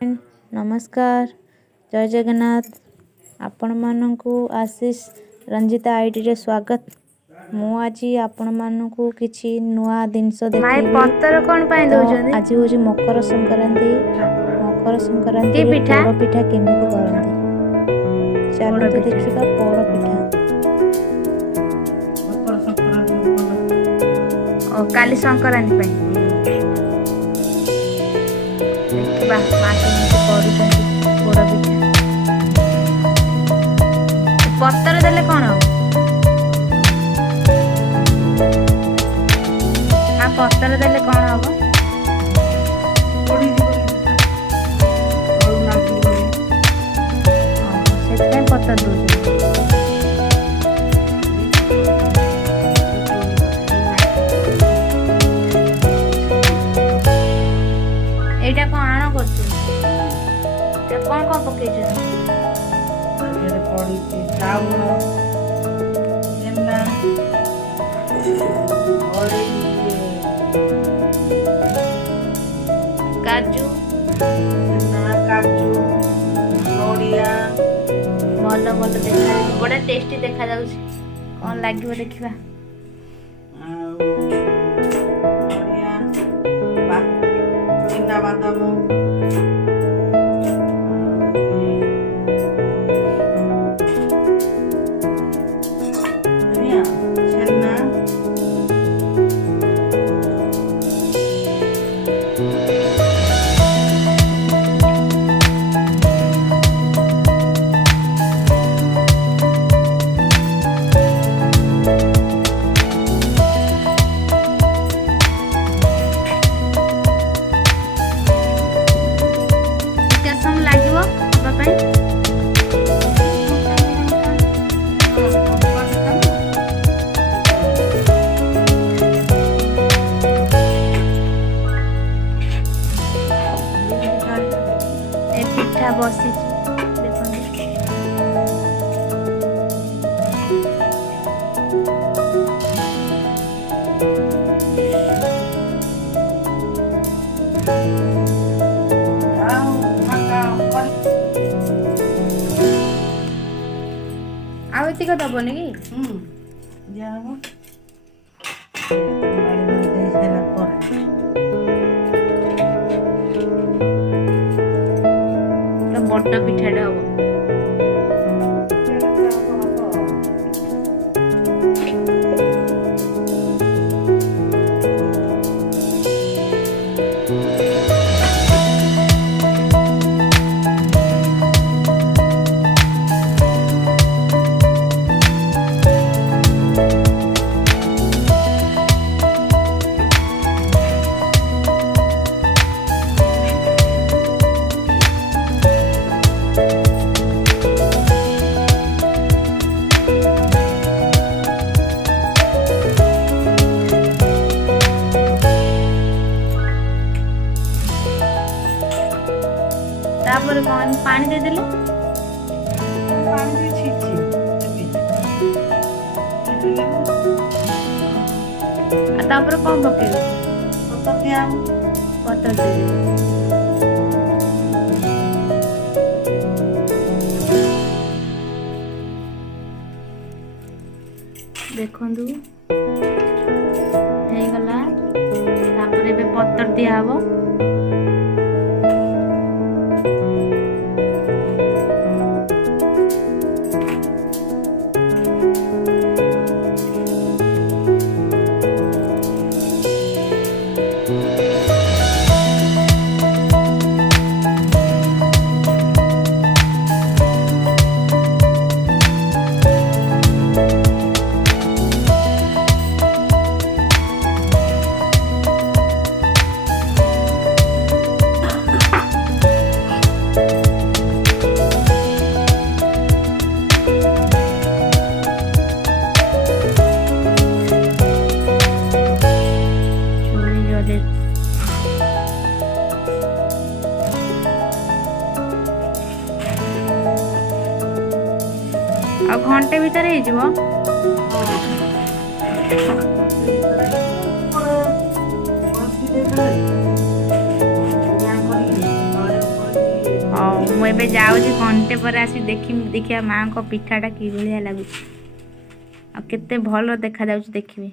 नमस्कार जय जगन्नाथ आपण मानकु आशीष रंजिता आईडी रे स्वागत। मु आज आपण मानकु किछि नुआ जिनस देखैबी। पत्तर कोन पाए दोजोनी आज होची मकर संक्रांति। मकर संक्रांति रे पोड़ पिठा केमिति करंती चलो तो देखिबा। पोड़ पिठा मकर संक्रांति ओ काली संक्रांति पाए देखिबा मा केमिति करूछंती पोड़ पिठा। पत्तर देले कोन हो आ पत्तर देले कोन हो पड़ी और नाकी से पत्तर दो एटा कोन आनो करछु ते कोन पके छ आगे पड़ी चावल एना और काजू काजू नड़िया भल भल देखा बड़ा टेस्टी देखा जाउछि कोन लागिवो देखिबा। नड़िया चिना बादाम छेना केसम लागिवो हबा पई ए पिठा बसी देखो आउ एतिक दबनी कि दिया हो मारी दे सारा पर बड़ पिठाटा हम तापर कौन पानी दे देले पानी दे छिछि आ तापर कौन पकेले तो दिया पत्तर दे देखंदु हे गला तापर एबे पत्तर दिया हबो। आ घंटे भीतर हे जीवो ମୁଁ ଏବେ ଯାଉଛି ଘଣ୍ଟେ ପରେ ଆସି ଦେଖିବା ମାଆଙ୍କ ପିଠାଟା କିଭଳିଆ ଲାଗୁଛି ଆଉ କେତେ ଭଲ ଦେଖାଯାଉଛି ଦେଖିବେ।